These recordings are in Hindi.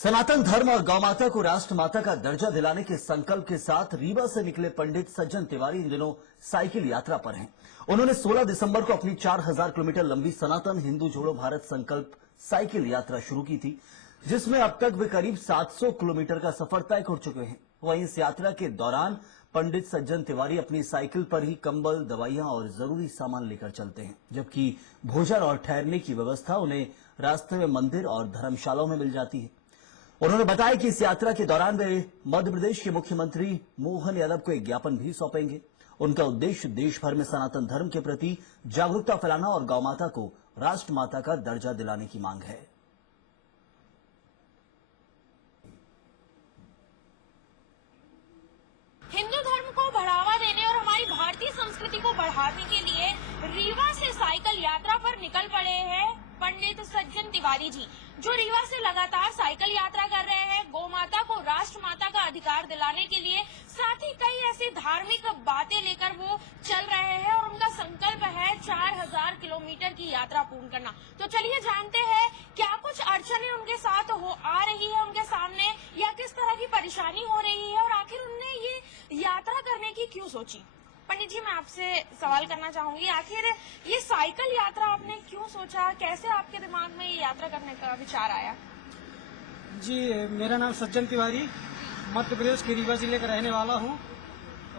सनातन धर्म और गौ माता को राष्ट्र माता का दर्जा दिलाने के संकल्प के साथ रीवा से निकले पंडित सज्जन तिवारी इन दिनों साइकिल यात्रा पर हैं। उन्होंने 16 दिसंबर को अपनी 4000 किलोमीटर लंबी सनातन हिंदू जोड़ो भारत संकल्प साइकिल यात्रा शुरू की थी, जिसमें अब तक वे करीब 700 किलोमीटर का सफर तय कर चुके हैं। वहीं इस यात्रा के दौरान पंडित सज्जन तिवारी अपनी साइकिल पर ही कंबल, दवाइयां और जरूरी सामान लेकर चलते हैं, जबकि भोजन और ठहरने की व्यवस्था उन्हें रास्ते में मंदिर और धर्मशालाओं में मिल जाती है। उन्होंने बताया कि इस यात्रा के दौरान वे मध्य प्रदेश के मुख्यमंत्री मोहन यादव को एक ज्ञापन भी सौंपेंगे। उनका उद्देश्य देश भर में सनातन धर्म के प्रति जागरूकता फैलाना और गौ माता को राष्ट्र माता का दर्जा दिलाने की मांग है। हिंदू धर्म को बढ़ावा देने और हमारी भारतीय संस्कृति को बढ़ाने के लिए रीवा से साइकिल यात्रा पर निकल पड़े हैं पंडित सज्जन तिवारी जी, जो रीवा से लगातार साइकिल यात्रा कर रहे हैं गौ माता को राष्ट्र माता का अधिकार दिलाने के लिए। साथ ही कई ऐसी धार्मिक बातें लेकर वो चल रहे हैं और उनका संकल्प है 4000 किलोमीटर की यात्रा पूर्ण करना। तो चलिए जानते हैं क्या कुछ अड़चनें उनके साथ आ रही है उनके सामने, या किस तरह की परेशानी हो रही है और आखिर उनने ये यात्रा करने की क्यों सोची। पंडित जी, मैं आपसे सवाल करना चाहूंगी, आखिर ये साइकिल यात्रा आपने क्यों सोचा, कैसे आपके दिमाग में ये यात्रा करने का विचार आया। जी, मेरा नाम सज्जन तिवारी, मध्य प्रदेश के रीवा जिले का रहने वाला हूँ।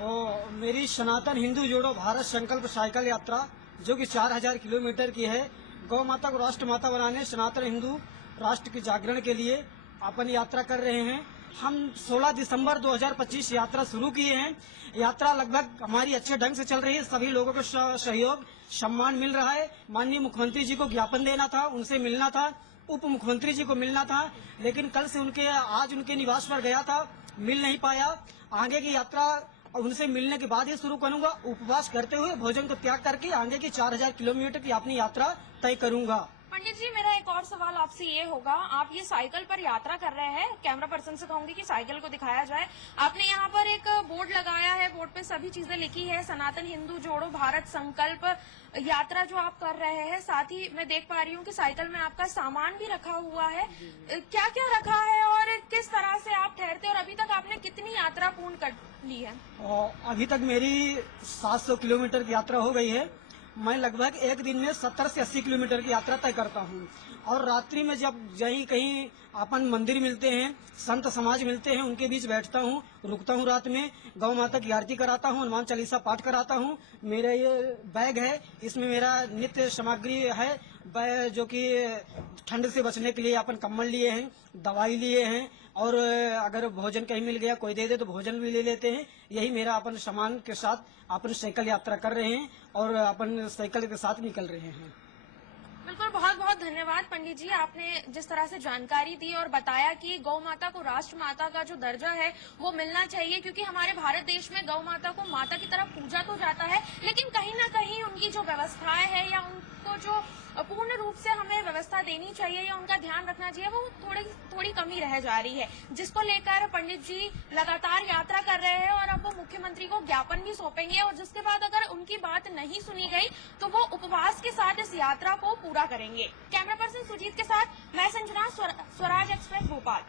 और मेरी सनातन हिंदू जोड़ो भारत संकल्प साइकिल यात्रा जो कि 4000 किलोमीटर की है, गौ माता को राष्ट्र माता बनाने, सनातन हिंदू राष्ट्र के जागरण के लिए अपन यात्रा कर रहे हैं। हम 16 दिसंबर 2025 यात्रा शुरू किए हैं। यात्रा लगभग हमारी अच्छे ढंग से चल रही है। सभी लोगों को सहयोग सम्मान मिल रहा है। माननीय मुख्यमंत्री जी को ज्ञापन देना था, उनसे मिलना था, उप मुख्यमंत्री जी को मिलना था, लेकिन कल से आज उनके निवास पर गया था, मिल नहीं पाया। आगे की यात्रा उनसे मिलने के बाद ही शुरू करूंगा। उपवास करते हुए भोजन को त्याग करके आगे की 4000 किलोमीटर की अपनी यात्रा तय करूंगा। पंडित जी, मेरा एक और सवाल आपसे ये होगा, आप ये साइकिल पर यात्रा कर रहे हैं, कैमरा पर्सन से कहूंगी कि साइकिल को दिखाया जाए। आपने यहाँ पर एक बोर्ड लगाया है, बोर्ड पे सभी चीजें लिखी है, सनातन हिंदू जोड़ो भारत संकल्प यात्रा जो आप कर रहे हैं। साथ ही मैं देख पा रही हूँ कि साइकिल में आपका सामान भी रखा हुआ है। क्या क्या रखा है और किस तरह से आप ठहरते और अभी तक आपने कितनी यात्रा पूर्ण कर ली है। अभी तक मेरी 700 किलोमीटर की यात्रा हो गई है। मैं लगभग एक दिन में 70 से 80 किलोमीटर की यात्रा तय करता हूँ। और रात्रि में जब कहीं अपन मंदिर मिलते हैं, संत समाज मिलते हैं, उनके बीच बैठता हूँ, रुकता हूँ, रात में गौ माता की आरती कराता हूँ, हनुमान चालीसा पाठ कराता हूँ। मेरा ये बैग है, इसमें मेरा नित्य सामग्री है, जो कि ठंड से बचने के लिए अपन कम्बल लिए हैं, दवाई लिए हैं, और अगर भोजन कहीं मिल गया कोई दे दे तो भोजन भी ले लेते हैं। यही मेरा अपन सामान के साथ अपन साइकिल यात्रा कर रहे हैं और अपन साइकिल के साथ निकल रहे हैं। बिल्कुल, बहुत बहुत धन्यवाद पंडित जी, आपने जिस तरह से जानकारी दी और बताया कि गौ माता को राष्ट्र माता का जो दर्जा है वो मिलना चाहिए, क्योंकि हमारे भारत देश में गौ माता को माता की तरफ पूजा तो जाता है, लेकिन कहीं ना कहीं उनकी जो व्यवस्थाएं है या उनको जो पूर्ण रूप से हमें व्यवस्था देनी चाहिए या उनका ध्यान रखना चाहिए, वो थोड़ी कमी रह जा रही है, जिसको लेकर पंडित जी लगातार यात्रा कर रहे हैं और अब वो मुख्यमंत्री को ज्ञापन भी सौंपेंगे। और जिसके बाद अगर उनकी बात नहीं सुनी गई तो वो उपवास के साथ इस यात्रा को पूरा करेंगे। कैमरा पर्सन सुजीत के साथ मैं संजना, स्वराज एक्सप्रेस, भोपाल।